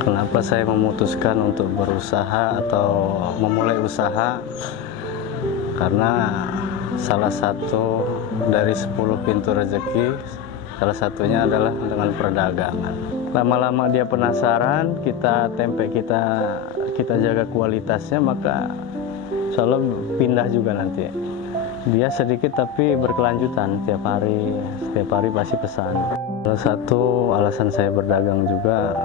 Kenapa saya memutuskan untuk berusaha atau memulai usaha? Karena salah satu dari 10 pintu rezeki, salah satunya adalah dengan perdagangan. Lama-lama dia penasaran, tempe kita jaga kualitasnya, maka insya Allah pindah juga nanti. Dia sedikit tapi berkelanjutan, setiap hari pasti pesan. Salah satu alasan saya berdagang juga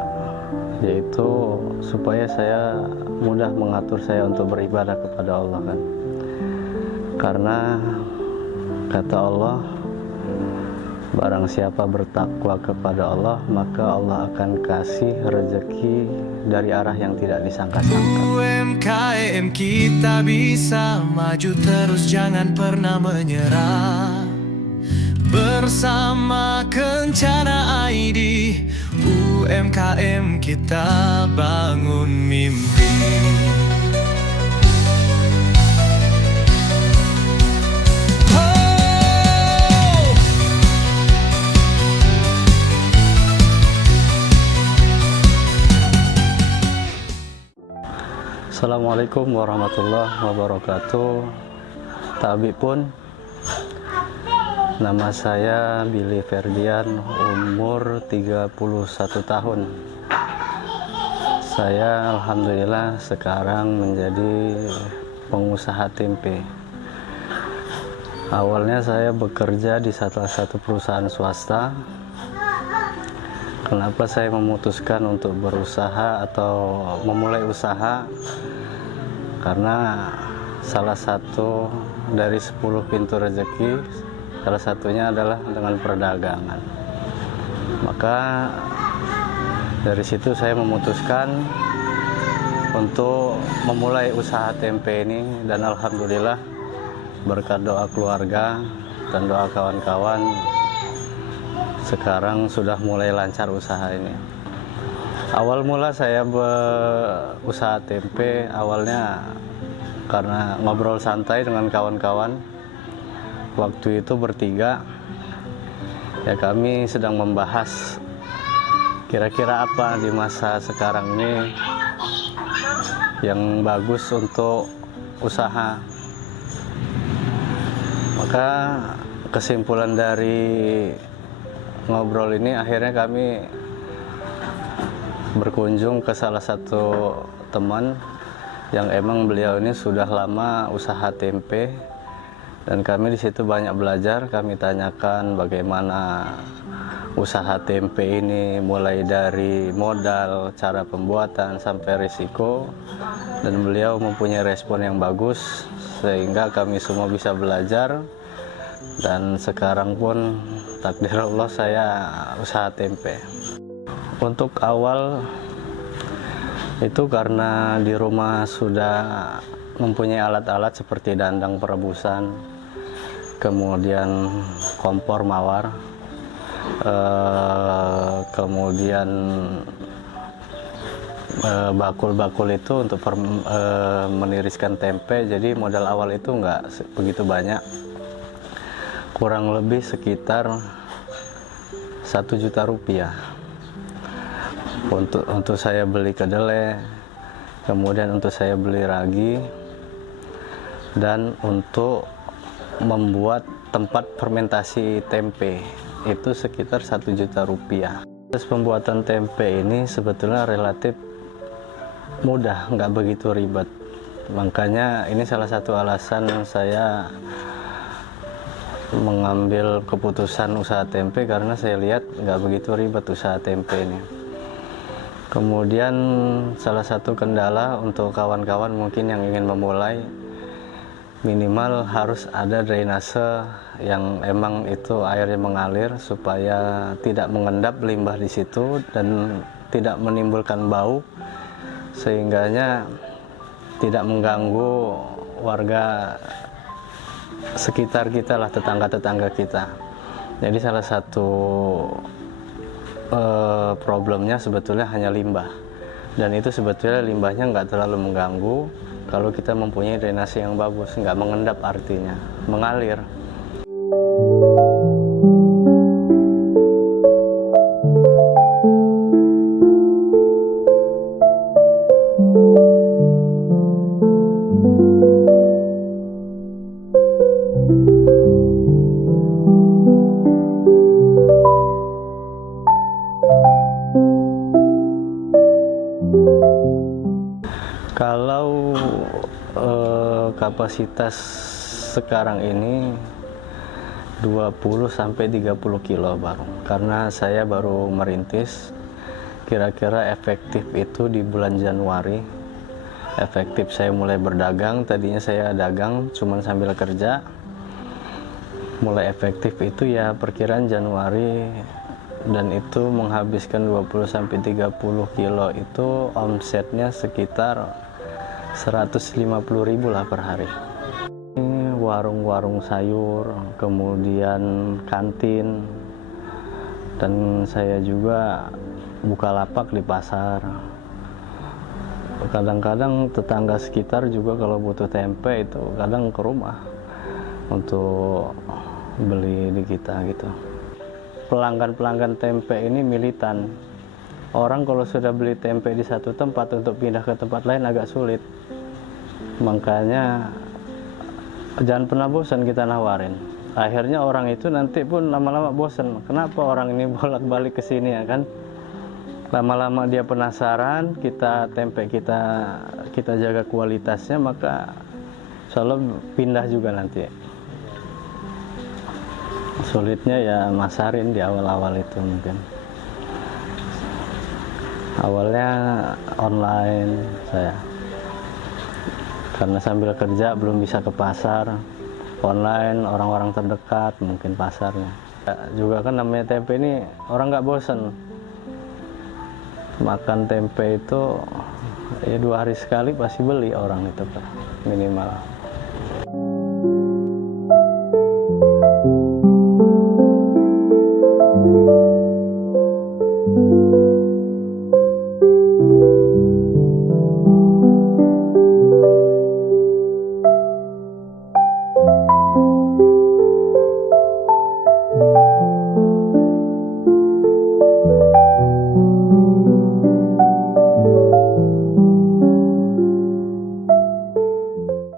yaitu supaya saya mudah mengatur saya untuk beribadah kepada Allah kan. Karena kata Allah, barang siapa bertakwa kepada Allah, maka Allah akan kasih rezeki dari arah yang tidak disangka-sangka. UMKM kita bisa maju terus, jangan pernah menyerah. Bersama Kencana ID, UMKM kita bangun mimpi. Assalamualaikum warahmatullahi wabarakatuh. Tabi pun, nama saya Billy Ferdian, umur 31 tahun. Saya alhamdulillah sekarang menjadi pengusaha tempe. Awalnya saya bekerja di salah satu perusahaan swasta. Kenapa saya memutuskan untuk berusaha atau memulai usaha? Karena salah satu dari 10 pintu rezeki, salah satunya adalah dengan perdagangan. Maka dari situ saya memutuskan untuk memulai usaha tempe ini, dan alhamdulillah berkat doa keluarga dan doa kawan-kawan, sekarang sudah mulai lancar usaha ini. Awal mula saya berusaha tempe awalnya karena ngobrol santai dengan kawan-kawan. Waktu itu bertiga, ya kami sedang membahas kira-kira apa di masa sekarang ini yang bagus untuk usaha. Maka kesimpulan dari ngobrol ini, akhirnya kami berkunjung ke salah satu teman yang emang beliau ini sudah lama usaha tempe, dan kami di situ banyak belajar. Kami tanyakan bagaimana usaha tempe ini, mulai dari modal, cara pembuatan sampai risiko, dan beliau mempunyai respon yang bagus sehingga kami semua bisa belajar. Dan sekarang pun takdir Allah saya usaha tempe. Untuk awal itu karena di rumah sudah mempunyai alat-alat seperti dandang perebusan, kemudian kompor mawar, kemudian bakul-bakul itu untuk meniriskan tempe. Jadi modal awal itu nggak begitu banyak, kurang lebih sekitar 1 juta rupiah untuk saya beli kedelai, kemudian untuk saya beli ragi, dan untuk membuat tempat fermentasi tempe itu sekitar 1 juta rupiah. Proses pembuatan tempe ini sebetulnya relatif mudah, nggak begitu ribet. Makanya ini salah satu alasan saya mengambil keputusan usaha tempe, karena saya lihat nggak begitu ribet usaha tempe ini. Kemudian salah satu kendala untuk kawan-kawan mungkin yang ingin memulai, minimal harus ada drainase yang emang itu airnya mengalir supaya tidak mengendap limbah di situ dan tidak menimbulkan bau, sehingganya tidak mengganggu warga sekitar kita lah, tetangga-tetangga kita. Jadi salah satu problemnya sebetulnya hanya limbah, dan itu sebetulnya limbahnya nggak terlalu mengganggu kalau kita mempunyai drainase yang bagus, nggak mengendap, artinya mengalir. Kalau kapasitas sekarang ini 20 sampai 30 kilo baru. Karena saya baru merintis, kira-kira efektif itu di bulan Januari. Efektif saya mulai berdagang, tadinya saya dagang cuman sambil kerja. Mulai efektif itu ya perkiraan Januari, dan itu menghabiskan 20 sampai 30 kilo, itu omsetnya sekitar 150.000 lah per hari. Ini warung-warung sayur, kemudian kantin, dan saya juga buka lapak di pasar. Kadang-kadang tetangga sekitar juga kalau butuh tempe itu kadang ke rumah untuk beli di kita gitu. Pelanggan-pelanggan tempe ini militan. Orang kalau sudah beli tempe di satu tempat untuk pindah ke tempat lain agak sulit. Makanya jangan pernah bosan kita nawarin. Akhirnya orang itu nanti pun lama-lama bosan. Kenapa orang ini bolak-balik ke sini ya kan? Lama-lama dia penasaran, tempe kita jaga kualitasnya, maka selalu pindah juga nanti. Sulitnya ya masarin di awal-awal itu mungkin. Awalnya online saya, karena sambil kerja belum bisa ke pasar. Online orang-orang terdekat mungkin pasarnya. Juga kan namanya tempe ini orang nggak bosan. Makan tempe itu ya 2 hari sekali pasti beli orang itu minimal.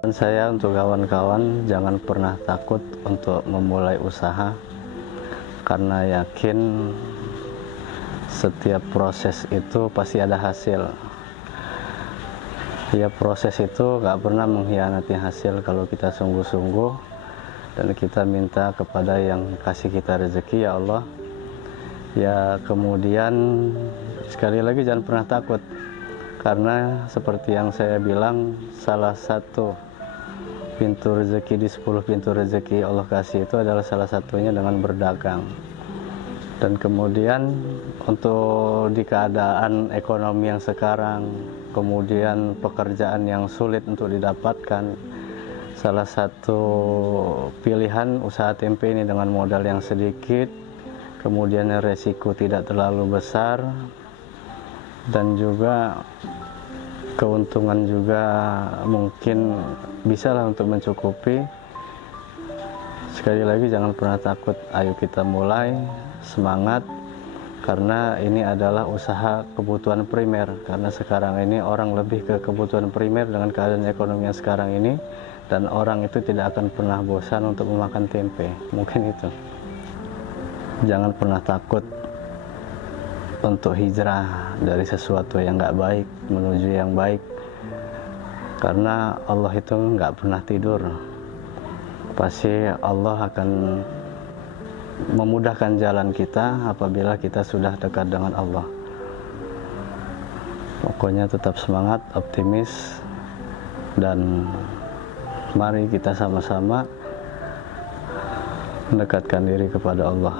Saya untuk kawan-kawan jangan pernah takut untuk memulai usaha, karena yakin setiap proses itu pasti ada hasil. Ya proses itu gak pernah mengkhianati hasil kalau kita sungguh-sungguh dan kita minta kepada yang kasih kita rezeki, ya Allah. Ya kemudian sekali lagi jangan pernah takut, karena seperti yang saya bilang, salah satu pintu rezeki di 10 pintu rezeki Allah kasih itu adalah salah satunya dengan berdagang. Dan kemudian untuk di keadaan ekonomi yang sekarang, kemudian pekerjaan yang sulit untuk didapatkan, salah satu pilihan usaha tempe ini dengan modal yang sedikit, kemudian resiko tidak terlalu besar, dan juga keuntungan juga mungkin bisa lah untuk mencukupi. Sekali lagi jangan pernah takut, ayo kita mulai, semangat, karena ini adalah usaha kebutuhan primer. Karena sekarang ini orang lebih ke kebutuhan primer dengan keadaan ekonomi yang sekarang ini, dan orang itu tidak akan pernah bosan untuk memakan tempe. Mungkin itu. Jangan pernah takut untuk hijrah dari sesuatu yang nggak baik menuju yang baik, karena Allah itu nggak pernah tidur. Pasti Allah akan memudahkan jalan kita apabila kita sudah dekat dengan Allah. Pokoknya tetap semangat, optimis, dan mari kita sama-sama mendekatkan diri kepada Allah.